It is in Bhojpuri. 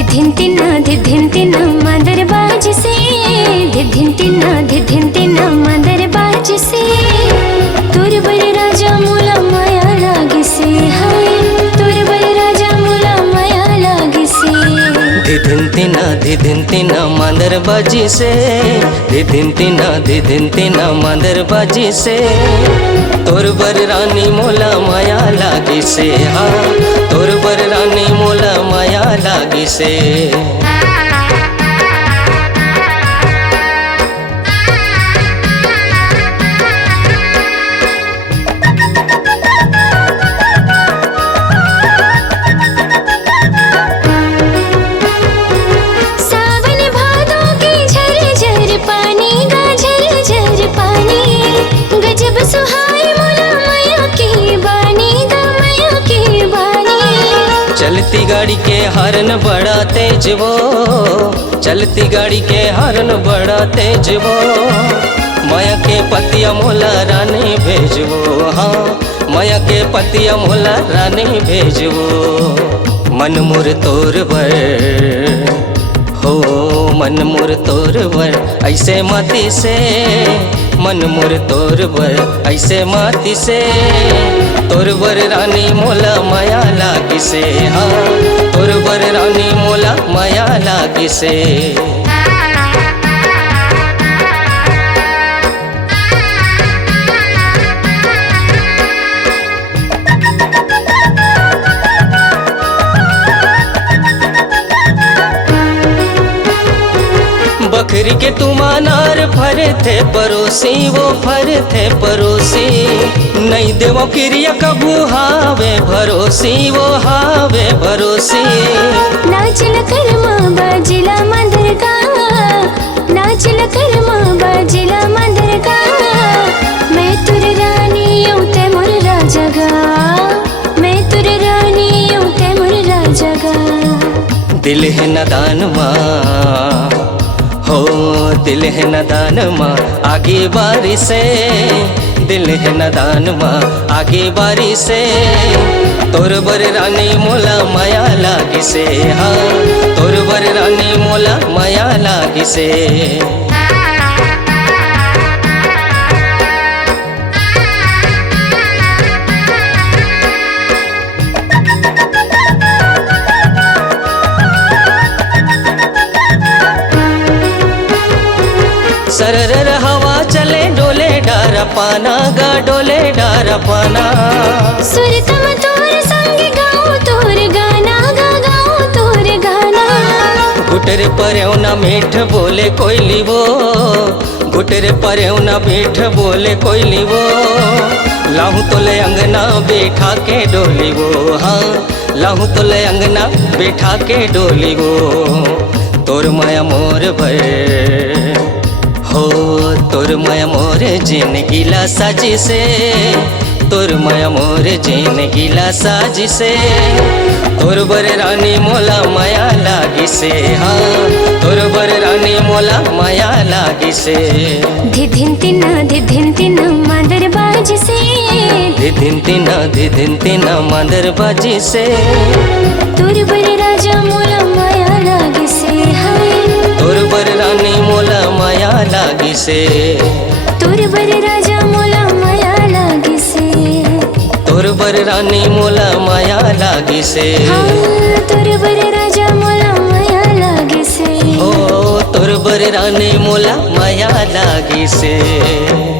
धिधिंतिना मदर बाज से, धिधिंतिना मदर बाज से, तुरबर राजा मुला माया लागे से, हाय तुरबर राजा मुला माया लागे से। धिधिंतिना मदर बाजी से, धिधिंतिना मदर बाजी से, तुरबर रानी मोला माया लागे से, हाँ तुरबर रानी मोला माया लागे से। चलती गाड़ी के हॉर्न बड़ा तेज वो, चलती गाड़ी के हॉर्न बड़ा तेज वो, माया के पतिया मोला रानी भेजवो, हाँ माया के पतिया मोला रानी भेजवो। मन मुर तोर बर हो, मन मुर तोर बर ऐसे माती से, मन मुर तोर बर ऐसे माती से, तोर बर रानी मोला माया लागी से, हाँ तोर बर रानी मोला माया लागी से। बकरी के तुमानार फरे थे परोसी, वो फरे थे परोसी, नहीं देवो क्रिया कबू हावे भरोसी, वो हावे भरोसी। नाचल कर माँ बाजिला मंदर का, नाचल कर माँ बाजिला मंदर का, मैं तुर रानी यूं ते मुर राजा गा, मैं तुर रानी यूं ते मुर राजा गा। दिल है नदान माँ हो, दिल है नदान माँ आगे बारी से, दिल है नदान माँ आगे बारी से, तोर बर रानी मोला माया लागी से, हाँ तोर बर रानी मोला माया लागी से। सरर हवा चले डोले डारा पाना गा, डोले डारा पाना, सुर तम तोर संग गाओ तोर गाना गा, गाओ तोर गाना। गुटर परौना मीठ बोले कोयली वो, गुटर परौना मीठ बोले कोयली वो, लाहू तोले अंगना बैठा के डोली वो, हाँ लाहू तोले अंगना बैठा के डोली वो। तोर माया मोर भर हो, तोर माया मोर जिन गिला साजी से, तोर माया मोर जिन गिला साजी से, तोर बर रानी मोला माया लागी से, हाँ तोर बर रानी मोला माया लागी से। धिधिंतिना मदर बाज से, धिधिंतिना मदर बाजी से, तोर बर राजा मोला माया लागी से, हाय तोर बर रानी मोला माया लागी से, तोर बर राजा मोला माया लागी से, तोर बर रानी मोला माया लागी से, हाँ तोर खबर रानी मोला माया लागी से।